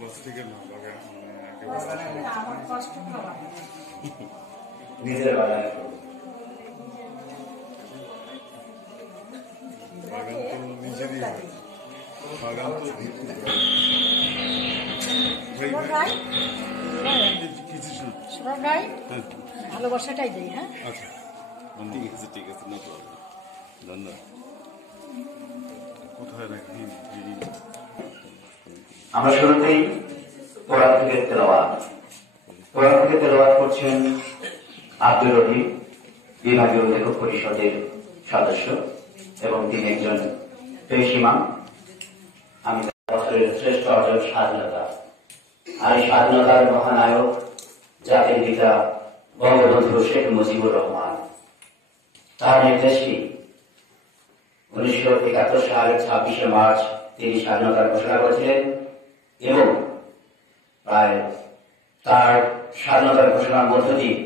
প্লাস্টিকের না নিজের বাগানে বাগান তো নিজেরই বাগান তো ভালোবাসাটাই দেই। হ্যাঁ, আচ্ছা ঠিক আছে না প্রবলেম। ধন্যবাদ। কোথায় রাখি? আমরা শুরুতেই কোরআন থেকে তেলাওয়াত করছেন আব্দুর রহিম, বিভাগীয় লেখক পরিষদের সদস্য এবং তিনি একজন পেশ ইমাম। আমি বছরের শ্রেষ্ঠ অর্জন স্বাধীনতা, আর এই স্বাধীনতার মহানায়ক জাতির পিতা বঙ্গবন্ধু শেখ মুজিবুর রহমান, তার নির্দেশে 1971 সালের 26শে মার্চ তিনি স্বাধীনতার ঘোষণা করেছিলেন এবং প্রায় তার স্বাধীনতার ঘোষণার মধ্য দিয়ে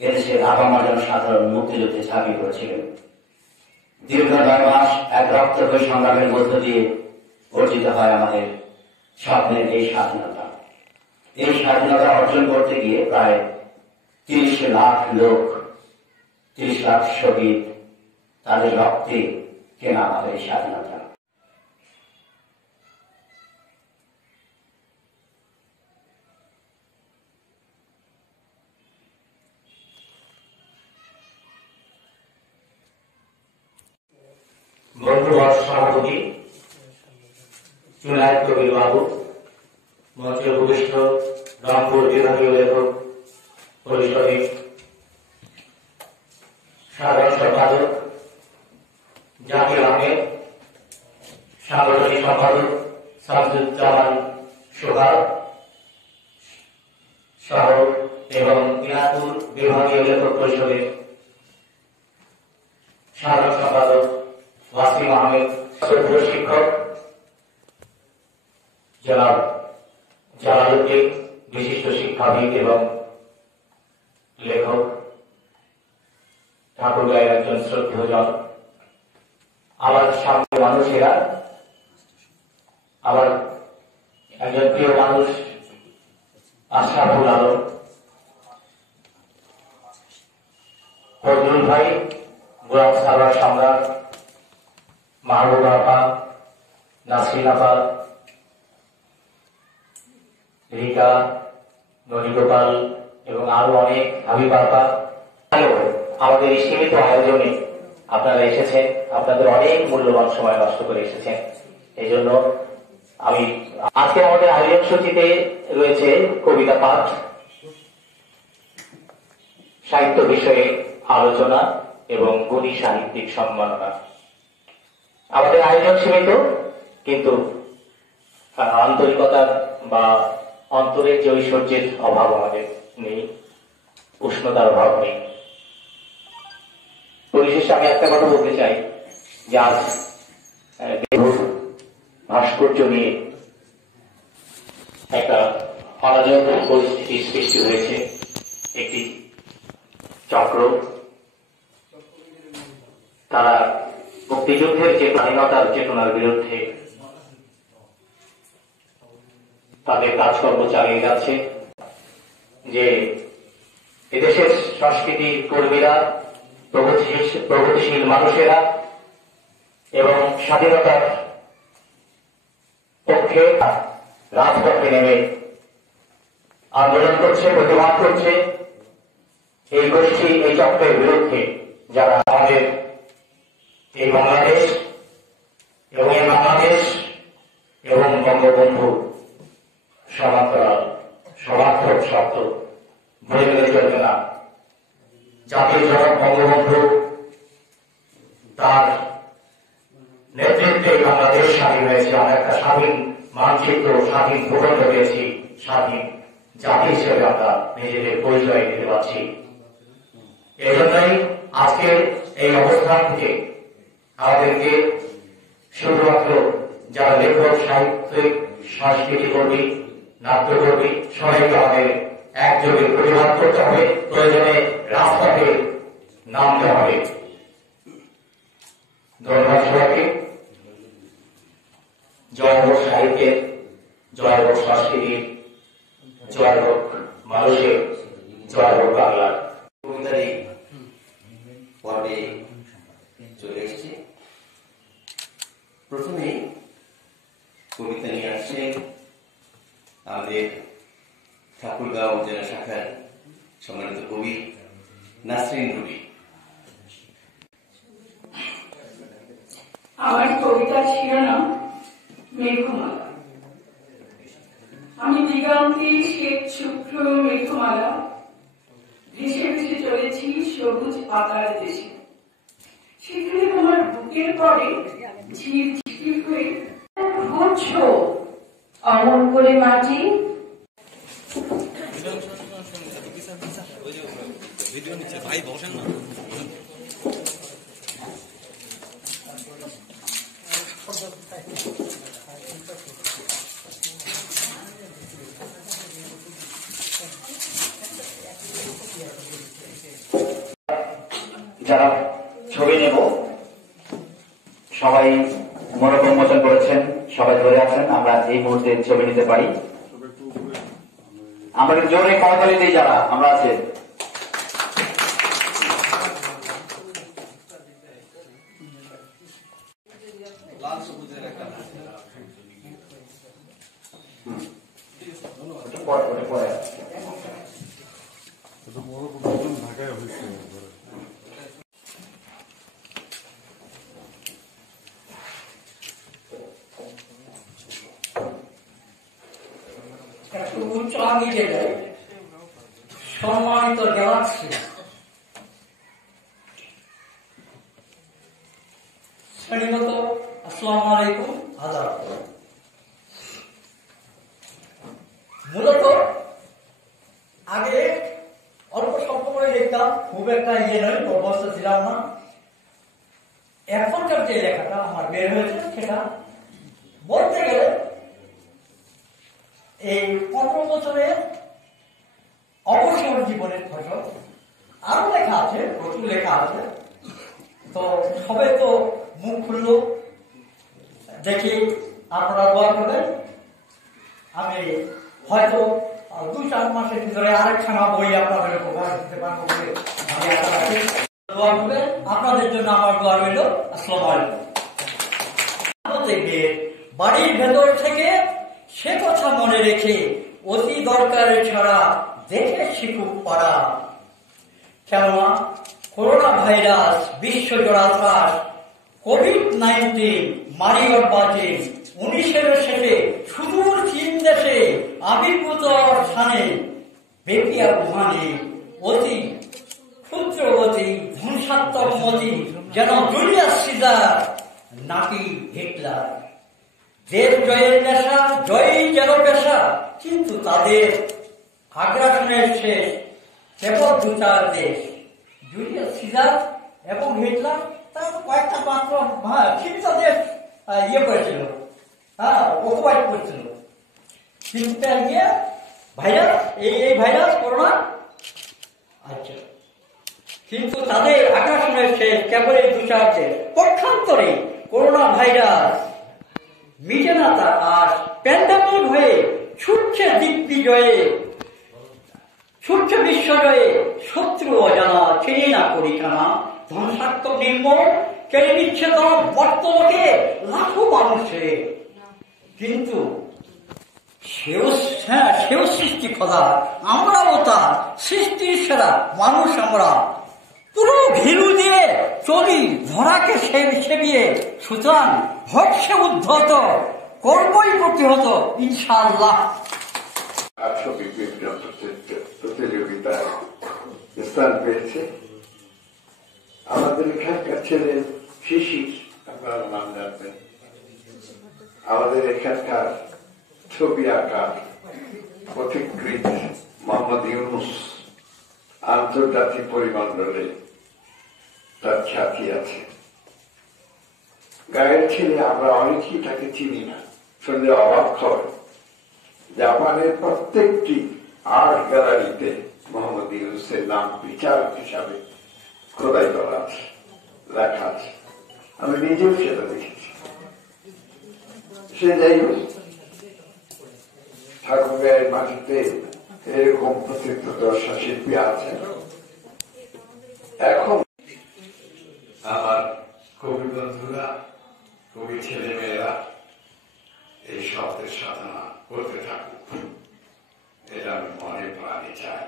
এদেশের আপামর জনসাধারণ মুক্তিযুদ্ধে ঝাঁপিয়ে পড়েছিলেন। দীর্ঘ 9 মাস এক রক্তক্ষয়ী সংগ্রামের মধ্য দিয়ে অর্জিত হয় আমাদের স্বপ্নের এই স্বাধীনতা। এই স্বাধীনতা অর্জন করতে গিয়ে প্রায় 30 লাখ লোক, 30 লাখ শহীদ, তাদের রক্তে কেনা আমাদের এই স্বাধীনতা। বন্ধুবর সভাপতি চুনায়েত কবির বাবু, মঞ্চে উপবিষ্ট রংপুর বিভাগীয় লেখক পরিষদের সাধারণ সম্পাদক জাকির আহমেদ, সাংগঠনিক সম্পাদক শামসুজ্জামান সোহাগ সহ এবং দিনাজপুর বিভাগীয় লেখক পরিষদের সাধারণ সম্পাদক ওয়াসিম আহমেদ, শিক্ষক জনাব জালালউদ্দিন, বিশিষ্ট শিক্ষাবিদ এবং লেখক, ঠাকুরগাঁয়ের একজন শ্রদ্ধেয়জন, আমার সামনে মানুষেরা, আমার একজন প্রিয় মানুষ আশরাফুল আলম, ফজলুল ভাই, গোলাম সারোয়ার সম্রাট, মাহবুব আপা, নাসরিন আপা, রিকা, ননীগোপাল এবং আরো অনেক, হাবিব আপা। আমাদের এই সীমিত আয়োজনে আপনারা এসেছেন, আপনাদের অনেক মূল্যবান সময় নষ্ট করে এসেছেন। এই জন্য আমি আজকে আমাদের আয়োজন সূচিতে রয়েছে কবিতা পাঠ, সাহিত্য বিষয়ে আলোচনা এবং গুণী সাহিত্যিক সম্মাননা। আমাদের আয়োজন সীমিত, কিন্তু আন্তরিকতার বা অন্তরের যে ঐশ্বর্যের অভাব আমাদের নেই, উষ্ণতার অভাব নেই। পরিশেষে আমি একটা কথা বলতে চাই যে আজ ভাস্কর্য নিয়ে একটা অরাজক পরিস্থিতির সৃষ্টি হয়েছে। একটি চক্র, তারা মুক্তিযুদ্ধের যে স্বাধীনতার চেতনার বিরুদ্ধে তাদের কাজকর্ম চালিয়ে যাচ্ছে। যে এদেশের সংস্কৃতি কর্মীরা, প্রগতিশীল মানুষেরা এবং স্বাধীনতার পক্ষে রাজপথে নেমে আন্দোলন করছে, প্রতিবাদ করছে এই গোষ্ঠী, এই চক্রের বিরুদ্ধে, যারা আমাদের এই বাংলাদেশ এবং এই বাংলাদেশ এবং বঙ্গবন্ধু সমান্তরাল সমার্থক শব্দ ভুলে গেলে চলবে না। জাতির জনক বঙ্গবন্ধু, তার নেতৃত্বে বাংলাদেশ স্বাধীন হয়েছে। আমরা একটা স্বাধীন মানচিত্র, স্বাধীন ভূখণ্ড পেয়েছি, স্বাধীন জাতি হিসেবে আমরা নিজেদের পরিচয় দিতে পারছি। এই জন্যই আজকের এই অবস্থান থেকে আমাদেরকে শুধুমাত্র যারা লেখক, সাহিত্যিক, সংস্কৃতি কর্মী, নাট্যকর্মী, সবাইকে আমাদের একযোগে প্রতিবাদ করতে হবে, প্রয়োজনে রাজপথে নামতে হবে। ধন্যবাদ সবাইকে। জয় হোক সাহিত্যের, জয় হোক সংস্কৃতির, জয় হোক মানুষের, জয় হোক বাংলার। কবিতার এই পর্বে চলে এসেছে। প্রথমে কবিতা নিয়ে আসছে আমাদের ঠাকুরগাঁও জেলা শাখার সম্মানিত কবি নাসরিন রুবি। আমার কবিতার শিরোনাম মেঘমালা। আমি দিগন্তে শ্বেত শুভ্র মেঘমালা, ভেসে ভেসে চলেছি সবুজ পাতার দেশে। সেখানে তোমার বুকের পরে ঝির ঝির হয়ে ঘুরছো অমন করে মাটি। ভিডিও নিচ্ছে ভাই, বসেন না। যারা ছবি নেব সবাই মনোরম উন্মোচন করেছেন, সবাই ধরে আছেন। আমরা এই মুহূর্তে ছবি নিতে পারি। আমরা জোরে করতালি দিই যারা আমরা আছে। ঢাকায় হয়েছে একটু উচ্চ আঙ্গিকে যায়। সম্মানিত গ্যালাক্সি, শ্রেণীগত আসসালামু আলাইকুম, আদাব। মূলত আগে অল্প স্বল্প করে লিখতাম, খুব একটা নয়, অভ্যস্ত ছিলাম না। এখনকার যে লেখাটা আমার বের হয়েছে সেটা বলতে গেলে এই 15 বছরের অবসর জীবনের ফসল। আরো লেখা আছে, প্রচুর লেখা আছে। তো সবাই তো মুখ খুললো, দেখি আপনারা দোয়া করবেন। আমি হয়তো 2-4 মাসের ভিতরে আরেকখানা বই আপনাদের উপকার দিতে পারবো বলে আমি আশা রাখি। দোয়া করবেন, আপনাদের জন্য আমার দোয়া রইল। আসসালামু আলাইকুম। বাড়ির ভেতর থেকে সে কথা মনে রেখে অতি দরকার ছাড়া দেখে শিখুক পাড়া। কেননা করোনা ভাইরাস বিশ্বজোড়া ত্রাস, কোভিড-19 মারিয়র বাজে 19-এর শেষে সুদূর চীন দেশে আবির্ভূত স্থানে বেপিয়া উহানে অতি ক্ষুদ্রগতি ধ্বংসাত্মক মতি, যেন জুলিয়াস সিজার নাকি হিটলার। দেশ জয়ের নেশা, জয়ই যেন পেশা, কিন্তু তাদের আগ্রাসনের শেষ কেবল 2-4 দেশ। জুলিয়াস সিজার এবং হিটলার তারা কয়েকটা মাত্র চিন্তা দেশ করেছিল, অকুপাইড করেছিল। কিন্তু ভাইরাস, এই ভাইরাস করোনা, আচ্ছা, কিন্তু তাদের আগ্রাসনের শেষ কেবল 2-4 দেশ। পক্ষান্তরে করোনা ভাইরাস মিটে না তার আশ, প্যান্ডামিক হয়ে ছুটছে দিগ্বিজয়ে, ছুটছে বিশ্বজয়ে। শত্রু অজানা, চিনি না করিখানা, ধ্বংসাত্মক নির্মল কেড়ে নিচ্ছে তারা বর্তমানে লাখো মানুষের। কিন্তু সেও সৃষ্টি খোদা, আমরাও তার সৃষ্টির সেরা মানুষ। আমরা পুরো ভীরু দিয়ে চলি ধরাকে সেবিয়ে, সুতরাং হচ্ছে উদ্ধত, করবই প্রতিহত ইনশাআল্লাহ। প্রতিযোগিতায় স্থান পেয়েছে আমাদের এখানকার ছেলে শিশির, আপনারা নাম জানবেন। আমাদের এখানকার ছবি আঁকার পথিকৃৎ মোহাম্মদ ইউনুস, আন্তর্জাতিক পরিমণ্ডলে তার খ্যাতি আছে। গায়ের ছেলে আমরা অনেকেই তাকে চিনি না, শুনলে অবাক হয়। জাপানের প্রত্যেকটি আর্ট গ্যালারিতে মোহাম্মদ ইউনুসের নাম বিচারক হিসাবে খোদাই করা আছে, লেখা আছে। আমি নিজেও সেটা দেখেছি। সে যাই হোক, ঠাকুরের মাটিতে এরকম প্রথিতযশা শিল্পী আছেন। এখন আমার কবি বন্ধুরা, কবি ছেলে মেয়েরা এই শব্দের সাধনা করতে থাকুক, এটা আমি মনে প্রাণে চাই।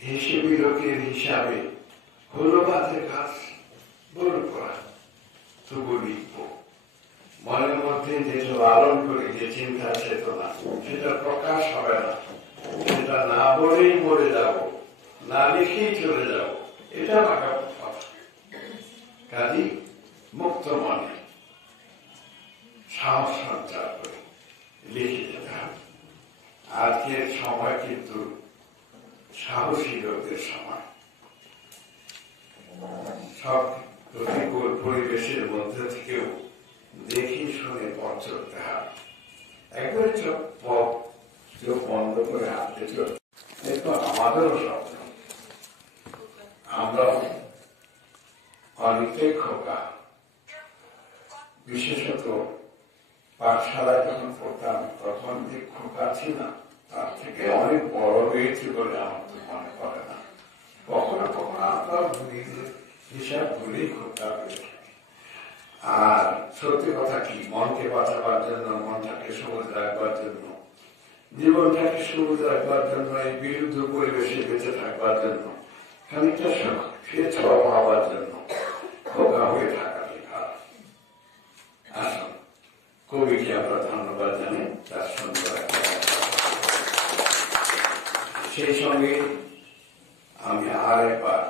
হিসেবি লোকের হিসাবে হলো বাতের কাজ বড় করা, তবু লিখব মনের মধ্যে যেটা লালন করে যে চিন্তা চেতনা, সেটা প্রকাশ হবে না। সেটা না বলেই মরে যাব, না লিখেই চলে যাব, এটা বাঁকা কথা। কাজী মুক্ত মনে সাহস সঞ্চার করে লিখে যেতে হবে। আজকের সময় কিন্তু সাহসী লোকদের সময়। সব প্রতিকূল পরিবেশের মধ্যে থেকেও দেখে শুনে পথ চলতে হবে। একবারে চোখ বন্ধ করে হাঁটতে চলতে, কিন্তু আমাদেরও স্বপ্ন। আমরা অনেকটাই খোকা, বিশেষত পাঠশালায় যখন পড়তাম তখন যে খোকা ছিল তার থেকে অনেক বড় হয়েছে বলে আমার তো মনে পড়ে না। কখনো কখনো আমরা নিজের হিসাব ভুলেই খোকা হয়ে থাকি। আর সত্যি কথা কি, মনকে বাঁচাবার জন্য, মনটাকে সবুজ রাখবার জন্য, জীবনটাকে সবুজ রাখবার জন্য, এই বিরুদ্ধ পরিবেশে বেঁচে থাকবার জন্য, খানিকটা সব হওয়ার জন্য খোকা হয়ে থাকা লেখা। আসুন কবিকে আমরা ধন্যবাদ জানাই তার সুন্দর একটা। সেই সঙ্গে আমি আরেকবার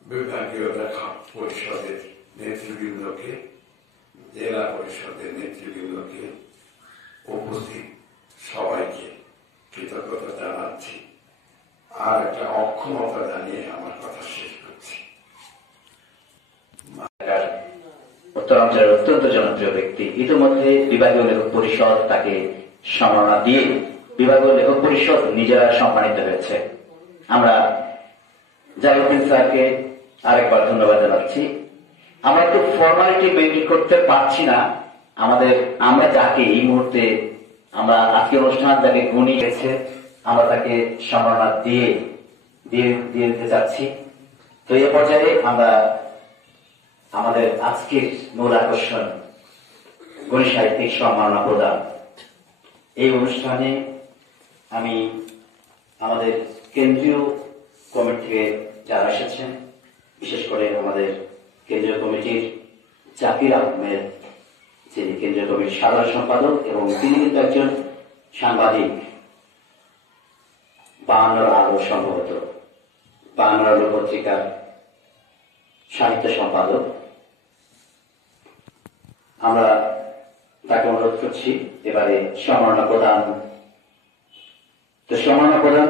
বিভাগীয় লেখক পরিষদের নেতৃবৃন্দকে, জেলা পরিষদের নেতৃবৃন্দকে, উপস্থিত সবাইকে কৃতজ্ঞতা জানাচ্ছি। আর একটা অক্ষমতা জানিয়ে আমার কথা শেষ করছি। উত্তরাঞ্চলের অত্যন্ত জনপ্রিয় ব্যক্তি, ইতিমধ্যে বিভাগীয় লেখক পরিষদ তাকে সম্মাননা দিয়ে বিভাগীয় লেখক পরিষদ নিজেরা সম্মানিত হয়েছে। আমরা জালালউদ্দিন স্যারকে আরেকবার ধন্যবাদ জানাচ্ছি। আমরা একটু ফর্মালিটি মেনটেন করতে পারছি না। আমরা যাকে এই মুহূর্তে আমরা আজকে অনুষ্ঠান যাকে গুণী গেছে, আমরা তাকে সম্মাননা দিয়ে দিতে চাচ্ছি। তো এই পর্যায়ে আমরা আমাদের আজকের মূল আকর্ষণ গুণী সাহিত্যিক সম্মাননা প্রদান। এই অনুষ্ঠানে আমি আমাদের কেন্দ্রীয় কমিটি থেকে যারা এসেছেন, বিশেষ করে আমাদের কেন্দ্রীয় কমিটির জাকির আহমেদ, যিনি কেন্দ্রীয় কমিটির সাধারণ সম্পাদক এবং তিনি কিন্তু একজন সাংবাদিক, 52 আলো সম্ভবত 52 আলো পত্রিকার সাহিত্য সম্পাদক, আমরা তাকে অনুরোধ করছি এবারে সম্মাননা প্রদান। তো সম্মাননা প্রদান